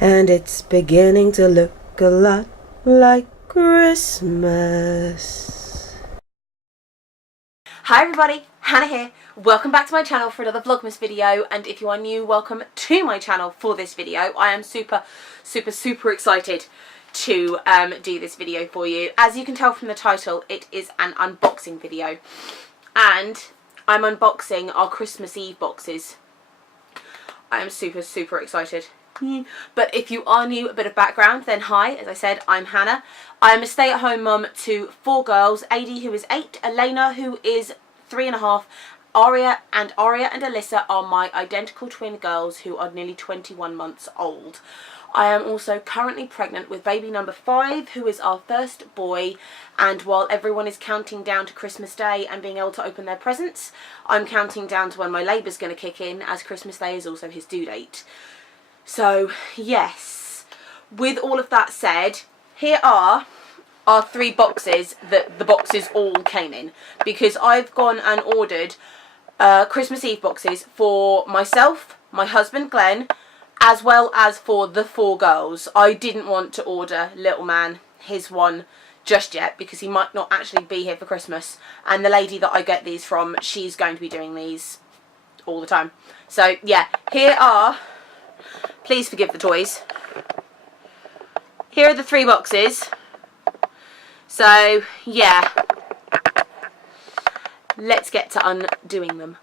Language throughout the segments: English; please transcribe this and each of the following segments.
and it's beginning to look a lot like Christmas. Hi everybody, Hannah here. Welcome back to my channel for another Vlogmas video, and if you are new, welcome to my channel for this video. I am super excited to do this video for you. As you can tell from the title, it is an unboxing video, and I'm unboxing our Christmas Eve boxes. I am super excited. But if you are new, a bit of background, then hi, as I said, I'm Hannah. I am a stay-at-home mum to 4 girls, AD who is 8, Elena who is 3.5, Aria and Alyssa are my identical twin girls who are nearly 21 months old. I am also currently pregnant with baby number 5, who is our first boy, and while everyone is counting down to Christmas Day and being able to open their presents, I'm counting down to when my labour's going to kick in, as Christmas Day is also his due date. So, yes, with all of that said, here are our 3 boxes that the boxes all came in, because I've gone and ordered Christmas Eve boxes for myself, my husband Glenn, as well as for the 4 girls. I didn't want to order little man his one just yet because he might not actually be here for Christmas, and the lady that I get these from, she's going to be doing these all the time. So yeah, here are, please forgive the toys, here are the 3 boxes. So yeah, let's get to undoing them.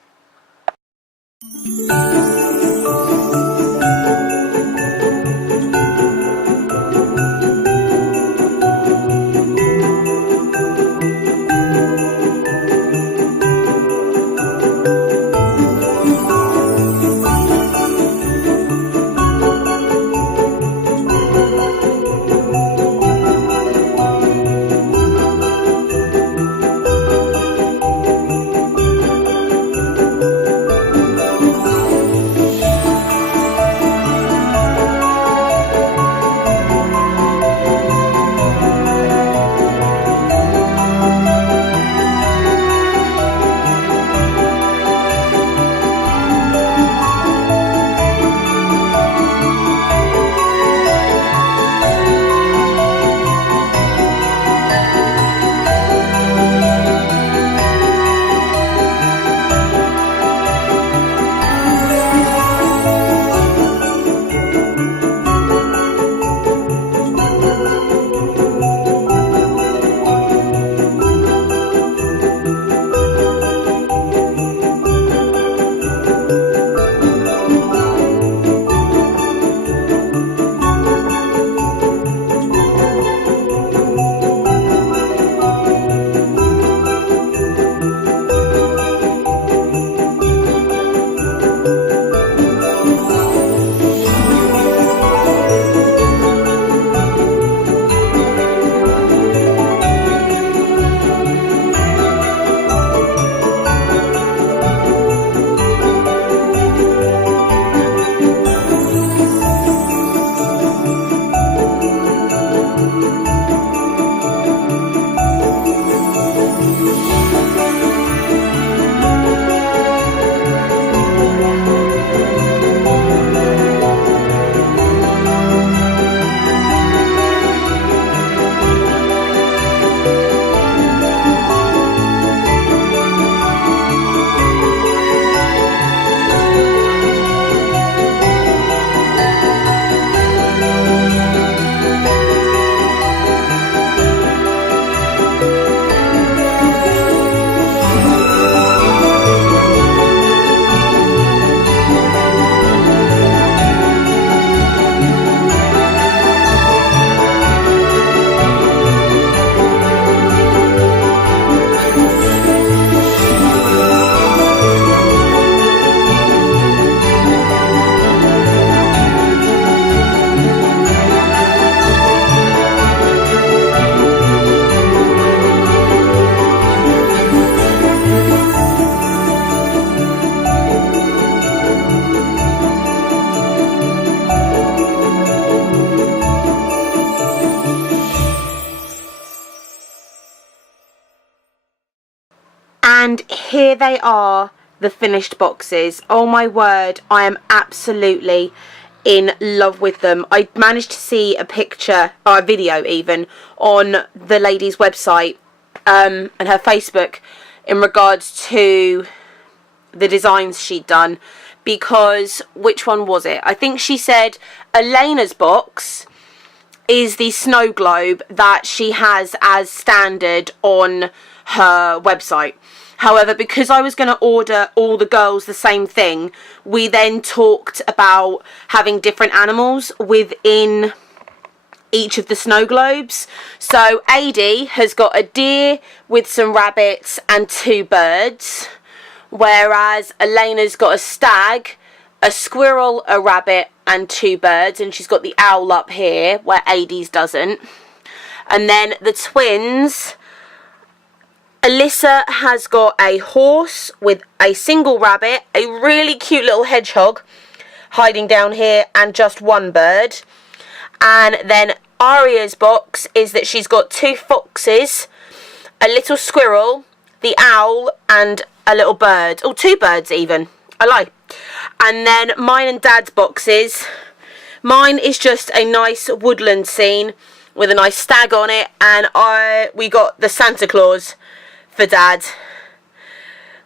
And here they are, the finished boxes. Oh my word, I am absolutely in love with them. I managed to see a picture, or a video even, on the lady's website and her Facebook in regards to the designs she'd done, because which one was it? I think she said Elena's box is the snow globe that she has as standard on her website. However, because I was going to order all the girls the same thing, we then talked about having different animals within each of the snow globes. So Adi has got a deer with some rabbits and 2 birds, whereas Elena's got a stag, a squirrel, a rabbit and 2 birds, and she's got the owl up here where Adi's doesn't. And then the twins, Alyssa has got a horse with a single rabbit, a really cute little hedgehog hiding down here, and just 1 bird. And then Aria's box is that she's got 2 foxes, a little squirrel, the owl, and a little bird. Oh, 2 birds even. I lie. And then mine and Dad's boxes. Mine is just a nice woodland scene with a nice stag on it, and we got the Santa Claus for Dad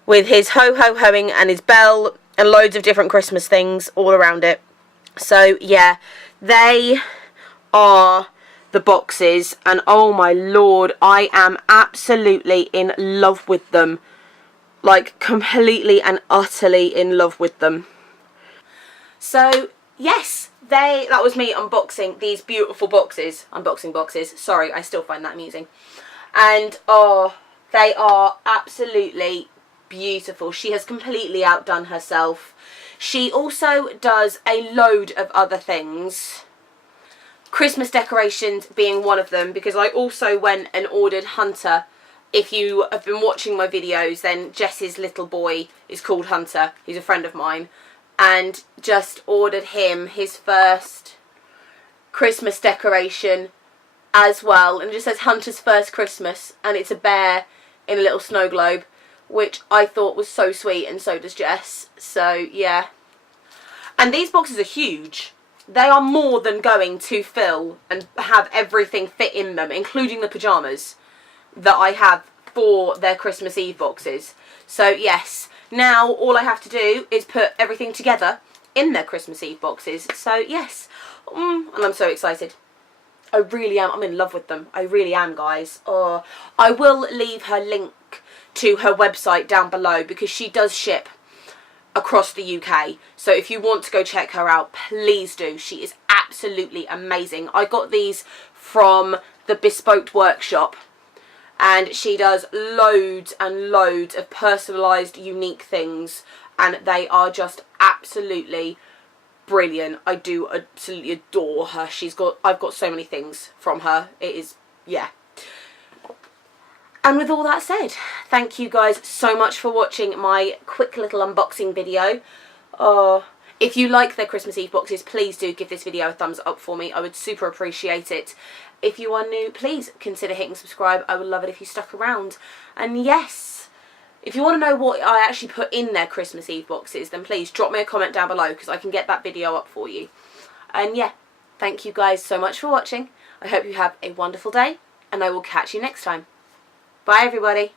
with his ho-ho-hoing and his bell and loads of different Christmas things all around it. So yeah, they are the boxes, and oh my lord, I am absolutely in love with them. Like, completely and utterly in love with them. So yes, that was me unboxing these beautiful boxes. Unboxing boxes. Sorry, I still find that amusing. And oh, they are absolutely beautiful. She has completely outdone herself. She also does a load of other things. Christmas decorations being one of them, because I also went and ordered Hunter. If you have been watching my videos, then Jess's little boy is called Hunter. He's a friend of mine. And just ordered him his first Christmas decoration as well. And it just says Hunter's First Christmas. And it's a bear in a little snow globe, which I thought was so sweet, and so does Jess. So yeah. And these boxes are huge. They are more than going to fill and have everything fit in them, including the pyjamas that I have for their Christmas Eve boxes. So yes, now all I have to do is put everything together in their Christmas Eve boxes. So yes, and I'm so excited. I really am. I'm in love with them. I really am, guys. Oh, I will leave her link to her website down below, because she does ship across the UK. So if you want to go check her out, please do. She is absolutely amazing. I got these from the Bespoke Workshop, and she does loads and loads of personalised, unique things, and they are just absolutely brilliant. I do absolutely adore her. I've got so many things from her. It is, yeah. And with all that said, thank you guys so much for watching my quick little unboxing video. If you like their Christmas Eve boxes, please do give this video a thumbs up for me. I would super appreciate it. If you are new, please consider hitting subscribe. I would love it if you stuck around. And yes, if you want to know what I actually put in their Christmas Eve boxes, then please drop me a comment down below, because I can get that video up for you. And yeah, thank you guys so much for watching. I hope you have a wonderful day, and I will catch you next time. Bye everybody.